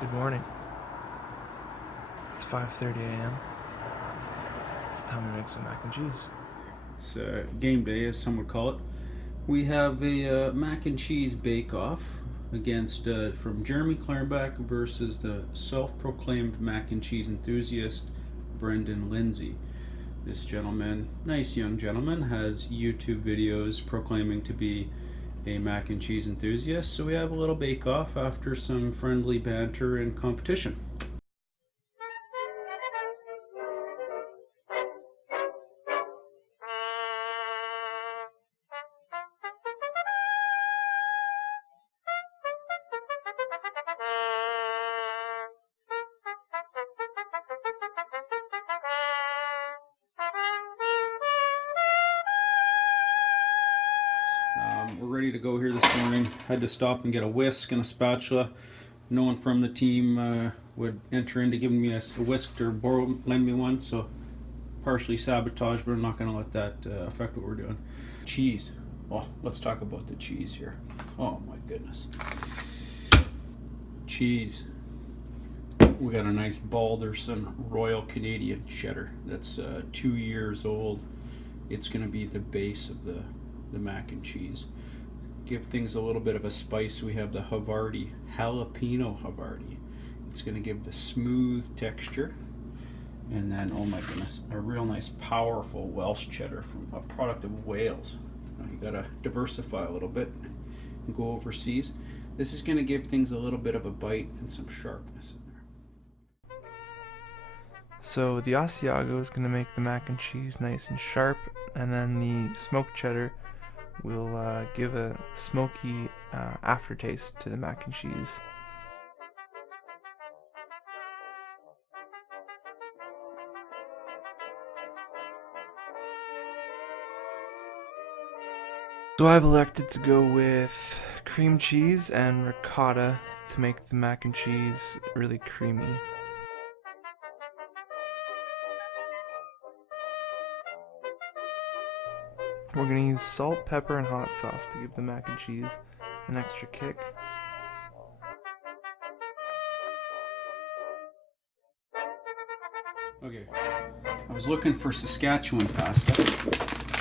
Good morning. It's 5:30 a.m. It's time to make some mac and cheese. It's game day, as some would call it. We have a mac and cheese bake-off against from Jeremy Clarenbach versus the self-proclaimed mac and cheese enthusiast Brendan Lindsay. This gentleman, nice young gentleman, has YouTube videos proclaiming to be a mac and cheese enthusiast. So we have a little bake-off after some friendly banter and competition. We're ready to go here this morning. Had to stop and get a whisk and a spatula. No one from the team would enter into giving me a whisk or lend me one, so partially sabotage, but I'm not going to let that affect what we're doing. Cheese. Oh, let's talk about the cheese here. Oh my goodness. Cheese. We got a nice Balderson Royal Canadian cheddar that's 2 years old. It's going to be the base of the mac and cheese. Give things a little bit of a spice. We have the Havarti, jalapeno Havarti. It's going to give the smooth texture. And then, oh my goodness, a real nice powerful Welsh cheddar from a product of Wales. You got to diversify a little bit and go overseas. This is going to give things a little bit of a bite and some sharpness in there. So the Asiago is going to make the mac and cheese nice and sharp, and then the smoked cheddar will give a smoky aftertaste to the mac and cheese. So I've elected to go with cream cheese and ricotta to make the mac and cheese really creamy. We're going to use salt, pepper, and hot sauce to give the mac and cheese an extra kick. Okay, I was looking for Saskatchewan pasta.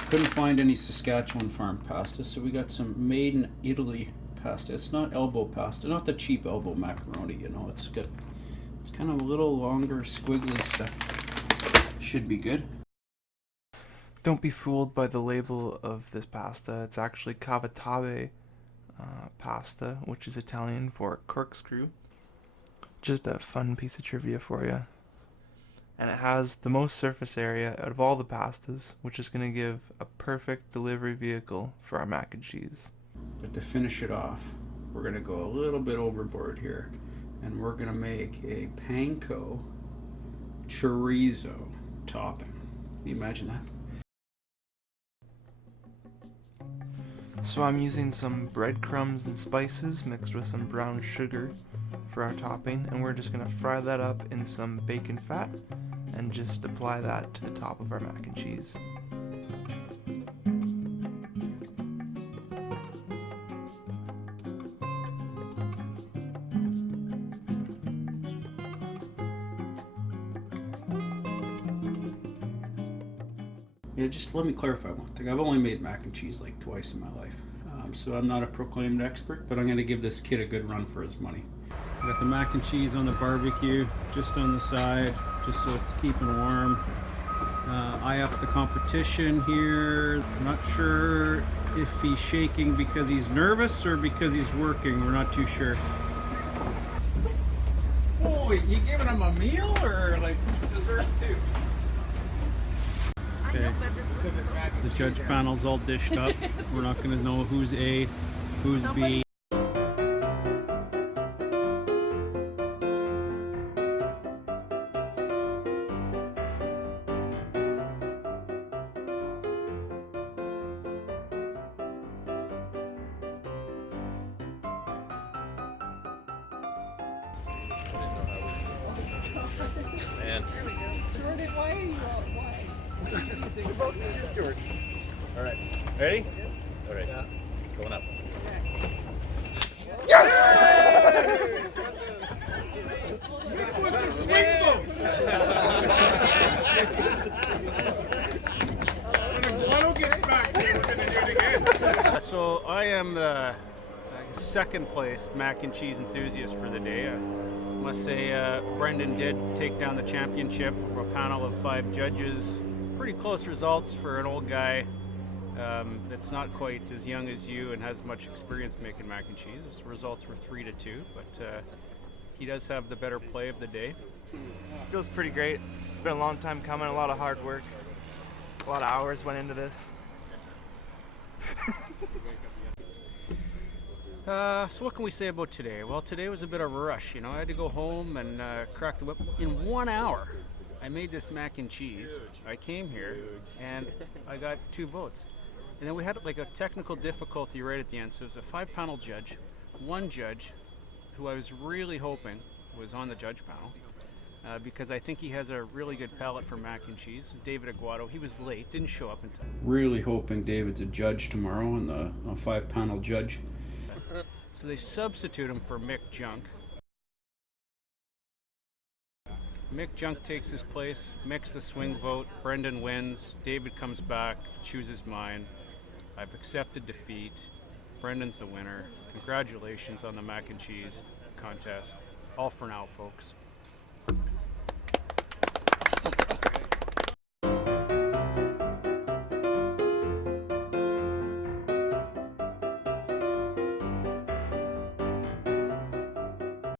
Couldn't find any Saskatchewan farm pasta, so we got some made in Italy pasta. It's not elbow pasta, not the cheap elbow macaroni, you know. It's kind of a little longer, squiggly stuff. Should be good. Don't be fooled by the label of this pasta. It's actually cavatappi pasta, which is Italian for corkscrew. Just a fun piece of trivia for you. And it has the most surface area out of all the pastas, which is going to give a perfect delivery vehicle for our mac and cheese. But to finish it off, we're going to go a little bit overboard here, and we're going to make a panko chorizo topping. Can you imagine that? So I'm using some breadcrumbs and spices mixed with some brown sugar for our topping, and we're just going to fry that up in some bacon fat and just apply that to the top of our mac and cheese. Yeah, just let me clarify one thing. I've only made mac and cheese like twice in my life. So I'm not a proclaimed expert, but I'm going to give this kid a good run for his money. I got the mac and cheese on the barbecue, just on the side, just so it's keeping warm. I up the competition here. I'm not sure if he's shaking because he's nervous or because he's working. We're not too sure. Oh, you giving him a meal or like dessert too? Okay. The judge panel's all dished up. We're not going to know who's A, who's B. Man. Jordan, why are you all, why? This is George. All right. Ready? All right. Yeah. Going up. Okay. second place mac and cheese enthusiast for the day. I must say Brendan did take down the championship of a panel of 5 judges. Pretty close results for an old guy that's not quite as young as you and has much experience making mac and cheese. His results were 3-2, but he does have the better play of the day. Feels pretty great. It's been a long time coming, a lot of hard work. A lot of hours went into this. So what can we say about today? Well, today was a bit of a rush. You know, I had to go home and crack the whip. In 1 hour, I made this mac and cheese. I came here and I got 2 votes. And then we had like a technical difficulty right at the end. So it was a 5-panel judge. One judge, who I was really hoping was on the judge panel, because I think he has a really good palate for mac and cheese. David Aguado, he was late, didn't show up in time. Really hoping David's a judge tomorrow on the 5-panel judge. So they substitute him for Mick Junk. Mick Junk takes his place, Mick's the swing vote, Brendan wins, David comes back, chooses mine. I've accepted defeat. Brendan's the winner. Congratulations on the mac and cheese contest. All for now, folks.